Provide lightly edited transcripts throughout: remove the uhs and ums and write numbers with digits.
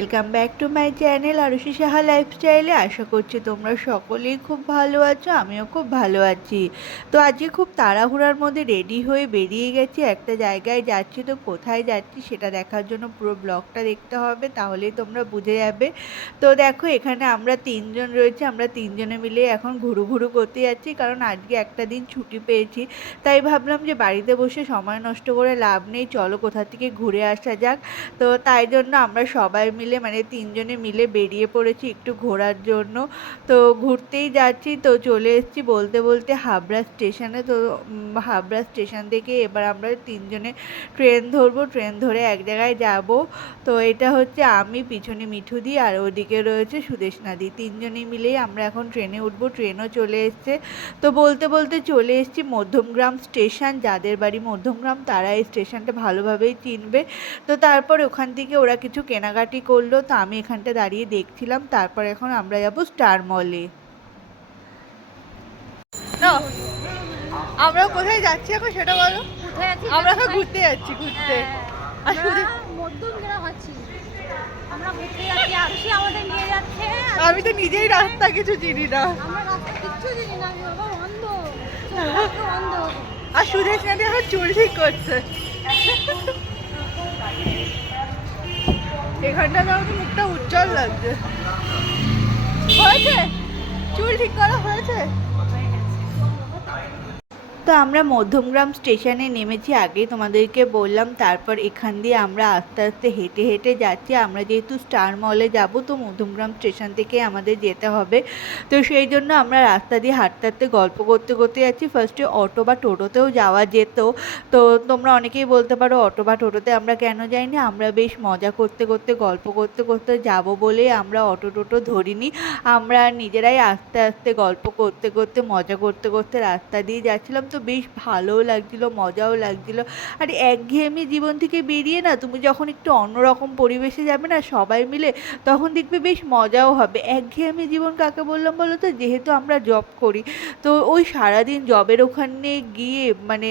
Welcome back to my channel Arushi Saha লাইফস্টাইলে। আশা করছি তোমরা সকলেই খুব ভালো আছো, আমিও খুব ভালো আছি। তো আজকে খুব তাড়াহুড়ার মধ্যে রেডি হয়ে বেরিয়ে গেছি, একটা জায়গায় যাচ্ছি। তো কোথায় যাচ্ছি সেটা দেখার জন্য পুরো ব্লগটা দেখতে হবে, তাহলেই তোমরা বুঝে যাবে। তো দেখো, এখানে আমরা তিনজন রয়েছি, আমরা তিনজনে মিলে এখন ঘুরু ঘুরু করতে যাচ্ছি, কারণ আজকে একটা দিন ছুটি পেয়েছি। তাই ভাবলাম যে বাড়িতে বসে সময় নষ্ট করে লাভ নেই, চলো কোথা থেকে ঘুরে আসা যাক। তো তাই জন্য আমরা সবাই মিলে মানে তিনজনে মিলে বেরিয়ে পড়েছি একটু ঘোরার জন্য। তো ঘুরতেই যাচ্ছি, তো চলে এসেছি বলতে বলতে হাবড়া স্টেশনে। তো হাবড়া স্টেশন থেকে এবার আমরা তিনজনে ট্রেন ধরবো, ট্রেন ধরে এক জায়গায় যাব। তো এটা হচ্ছে আমি, পিছনে মিঠুদি, আর ওদিকে রয়েছে সুদেশনাদি। তিনজনে মিলেই আমরা এখন ট্রেনে উঠবো, ট্রেনও চলে এসছে। তো বলতে বলতে চলে এসেছি মধ্যমগ্রাম স্টেশন। যাদের বাড়ি মধ্যমগ্রাম তারা এই স্টেশনটা ভালোভাবেই চিনবে। তো তারপর ওখান থেকে ওরা কিছু কেনাকাটি করলো, তো আমি এখানটা দাঁড়িয়ে দেখছিলাম। তারপর এখন আমরা যাবো স্টার মলে। আমরা কোথায় যাচ্ছি এখন সেটা বলো। আমরা এখন ঘুরতে যাচ্ছি, ঘুরতে। আমি তো নিজেই রাস্তা কিছু চিনি না, আর সুদেশ নাদি এখন চুল ঠিক করছে। এখানটা আমাকে মুখটা উজ্জ্বল লাগছে। হয়েছে? চুল ঠিক করা হয়েছে? তো আমরা মধ্যমগ্রাম স্টেশনে নেমেছি, আগেই তোমাদেরকে বললাম। তারপর এখান দিয়ে আমরা আস্তে আস্তে হেঁটে হেঁটে যাচ্ছি। আমরা যেহেতু স্টার মলে যাব, তো মধ্যমগ্রাম স্টেশন থেকে আমাদের যেতে হবে। তো সেই জন্য আমরা রাস্তা দিয়ে হাঁটতে হাঁটতে গল্প করতে করতে যাচ্ছি। ফার্স্টে অটো বা টোটোতেও যাওয়া যেত। তো তোমরা অনেকেই বলতে পারো অটো বা টোটোতে আমরা কেন যাইনি। আমরা বেশ মজা করতে করতে গল্প করতে করতে যাব বলে আমরা অটো টোটো ধরিনি। আমরা নিজেরাই আস্তে আস্তে গল্প করতে করতে মজা করতে করতে রাস্তা দিয়ে যাচ্ছিলাম। তো বেশ ভালোও লাগছিলো, মজাও লাগছিলো। আর একঘেয়েমি জীবন থেকে বেরিয়ে না, তুমি যখন একটু অন্যরকম পরিবেশে যাবে না সবাই মিলে, তখন দেখবে বেশ মজাও হবে। একঘেয়েমি জীবন কাকে বললাম বলো তো? যেহেতু আমরা জব করি, তো ওই সারাদিন জবের ওখানে গিয়ে মানে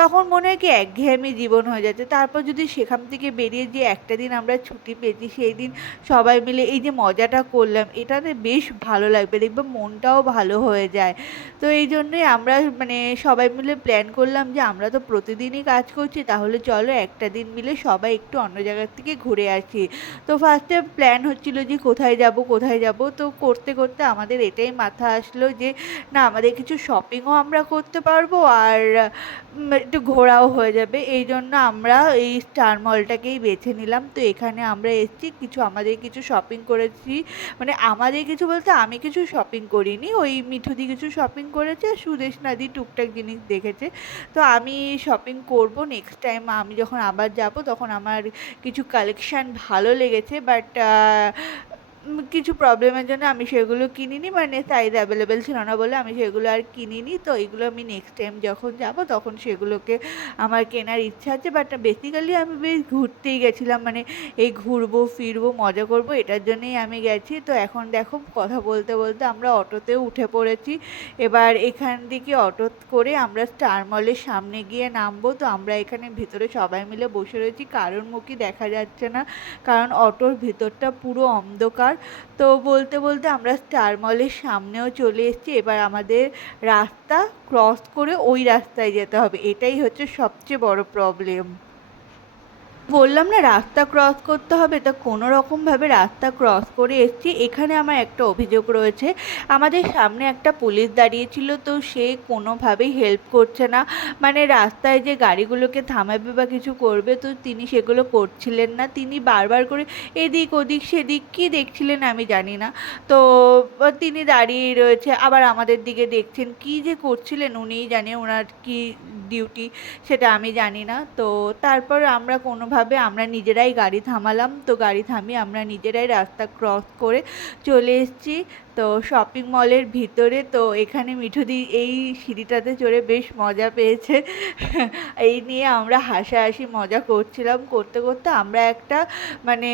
তখন মনে হয় কি একঘেয়েমি জীবন হয়ে যাচ্ছে। তারপর যদি সেখান থেকে বেরিয়ে যে একটা দিন আমরা ছুটি পেয়েছি, সেই দিন সবাই মিলে এই যে মজাটা করলাম, এটাতে বেশ ভালো লাগবে, দেখবে মনটাও ভালো হয়ে যায়। তো এই জন্যই আমরা মানে সবাই মিলে প্ল্যান করলাম যে আমরা তো প্রতিদিনই কাজ করছি, তাহলে চলো একটা দিন মিলে সবাই একটু অন্য জায়গার থেকে ঘুরে আসি। তো ফার্স্টে প্ল্যান হচ্ছিল যে কোথায় যাব কোথায় যাব। তো করতে করতে আমাদের এটাই মাথা আসলো যে না, আমাদের কিছু শপিংও আমরা করতে পারবো, আর একটু ঘোরাও হয়ে যাবে। এই জন্য আমরা এই স্টার মলটাকেই বেছে নিলাম। তো এখানে আমরা এসেছি, আমাদের কিছু শপিং করেছি। মানে আমাদের কিছু বলতে আমি কিছু শপিং করিনি, ওই মিঠুদি কিছু শপিং করেছে, আর সুদেশ নাদি টুকটাক জিনিস দেখেছে। তো আমি শপিং করব নেক্সট টাইম, আমি যখন আবার যাব তখন আমার কিছু কালেকশান ভালো লেগেছে, বাট কিছু প্রবলেমের জন্য আমি সেগুলো কিনিনি, মানে সাইজ অ্যাভেলেবেল ছিল না বলে আমি সেগুলো আর কিনিনি। তো এগুলো আমি নেক্সট টাইম যখন যাব তখন সেগুলোকে আমার কেনার ইচ্ছা আছে। বাট বেসিক্যালি আমি বেশ ঘুরতেই গেছিলাম, মানে এই ঘুরবো ফিরবো মজা করব এটার জন্যই আমি গেছি। তো এখন দেখো, কথা বলতে বলতে আমরা অটোতেও উঠে পড়েছি। এবার এখান থেকে অটো করে আমরা স্টার মলের সামনে গিয়ে নামবো। তো আমরা এখানে ভিতরে সবাই মিলে বসে রয়েছি, কারোর মুখই দেখা যাচ্ছে না, কারণ অটোর ভিতরটা পুরো অন্ধকার। তো বলতে বলতে আমরা স্টার মলের সামনেও চলে এসেছি। এবার আমাদের রাস্তা ক্রস করে ওই রাস্তায় যেতে হবে, এটাই হচ্ছে সবচেয়ে বড় প্রবলেম। বললাম না রাস্তা ক্রস করতে হবে, তা কোনো রকমভাবে রাস্তা ক্রস করে এসেছি। এখানে আমার একটা অভিযোগ রয়েছে, আমাদের সামনে একটা পুলিশ দাঁড়িয়েছিল, তো সে কোনোভাবেই হেল্প করছে না। মানে রাস্তায় যে গাড়িগুলোকে থামাবে বা কিছু করবে, তো তিনি সেগুলো করছিলেন না। তিনি বারবার করে এদিক ওদিক সেদিক কী দেখছিলেন আমি জানি না। তো তিনি দাঁড়িয়েই রয়েছে, আবার আমাদের দিকে দেখছেন, কী যে করছিলেন উনিই জানে, ওনার কী ডিউটি সেটা আমি জানি না। তো তারপর আমরা কোনোভাবে আমরা নিজেরাই গাড়ি থামালাম। তো গাড়ি থামিয়ে আমরা নিজেরাই রাস্তা ক্রস করে চলে এসেছি। তো তো শপিং মলের ভিতরে। তো এখানে মিঠুদি এই সিঁড়িটাতে চড়ে বেশ মজা পেয়েছে। এই নিয়ে আমরা হাসাহাসি মজা করছিলাম। করতে করতে আমরা একটা মানে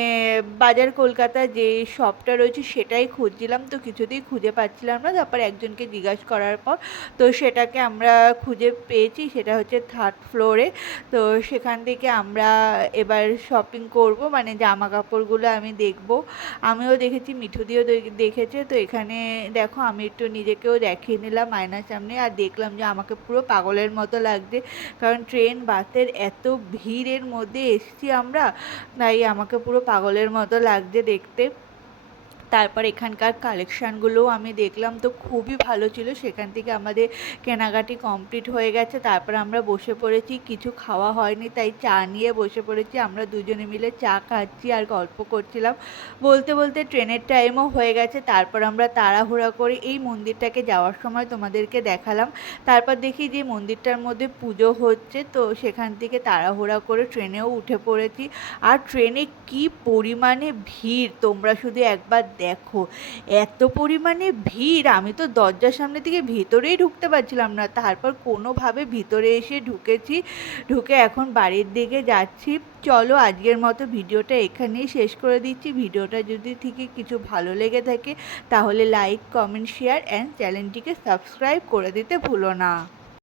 বাজার কলকাতা যে শপটা রয়েছে সেটাই খুঁজছিলাম, তো কিছুতেই খুঁজে পাচ্ছিলাম না। তারপর একজনকে জিজ্ঞাসা করার পর তো সেটাকে আমরা খুঁজে পেয়েছি, সেটা হচ্ছে 3rd ফ্লোরে। তো সেখান থেকে আমরা এবার শপিং করব, মানে জামা কাপড়গুলো আমি দেখব। আমিও দেখেছি, মিঠুদিও দেখেছে। তো এখানে দেখো আমি একটু নিজেকেও দেখিয়ে নিলাম আয়নার সামনে, আর দেখলাম যে আমাকে পুরো পাগলের মতো লাগছে, কারণ ট্রেন বাসের এত ভিড়ের মধ্যে এসেছি আমরা, তাই আমাকে পুরো পাগলের মতো লাগছে দেখতে। তারপর এখানকার কালেকশানগুলোও আমি দেখলাম, তো খুবই ভালো ছিল। সেখান থেকে আমাদের কেনাকাটি কমপ্লিট হয়ে গেছে। তারপর আমরা বসে পড়েছি, কিছু খাওয়া হয়নি তাই চা নিয়ে বসে পড়েছি। আমরা দুজনে মিলে চা খাচ্ছি আর গল্প করছিলাম। বলতে বলতে ট্রেনের টাইমও হয়ে গেছে। তারপর আমরা তাড়াহুড়া করে এই মন্দিরটাকে যাওয়ার সময় তোমাদেরকে দেখালাম। তারপর দেখি যে মন্দিরটার মধ্যে পুজো হচ্ছে, তো সেখান থেকে তাড়াহুড়া করে ট্রেনেও উঠে পড়েছি। আর ট্রেনে কি পরিমাণে ভিড় তোমরা শুধু একবার দেখো, এত পরিমাণে ভিড়, আমি তো দরজার সামনে থেকে ভিতরেই ঢুকতে পারছিলাম না। তারপর কোনোভাবে ভিতরে এসে ঢুকেছি, ঢুকে এখন বাড়ির দিকে যাচ্ছি। চলো আজকের মতো ভিডিওটা এখানেই শেষ করে দিচ্ছি। ভিডিওটা যদি থেকে কিছু ভালো লেগে থাকে তাহলে লাইক, কমেন্ট, শেয়ার অ্যান্ড চ্যানেলটিকে সাবস্ক্রাইব করে দিতে ভুলো না।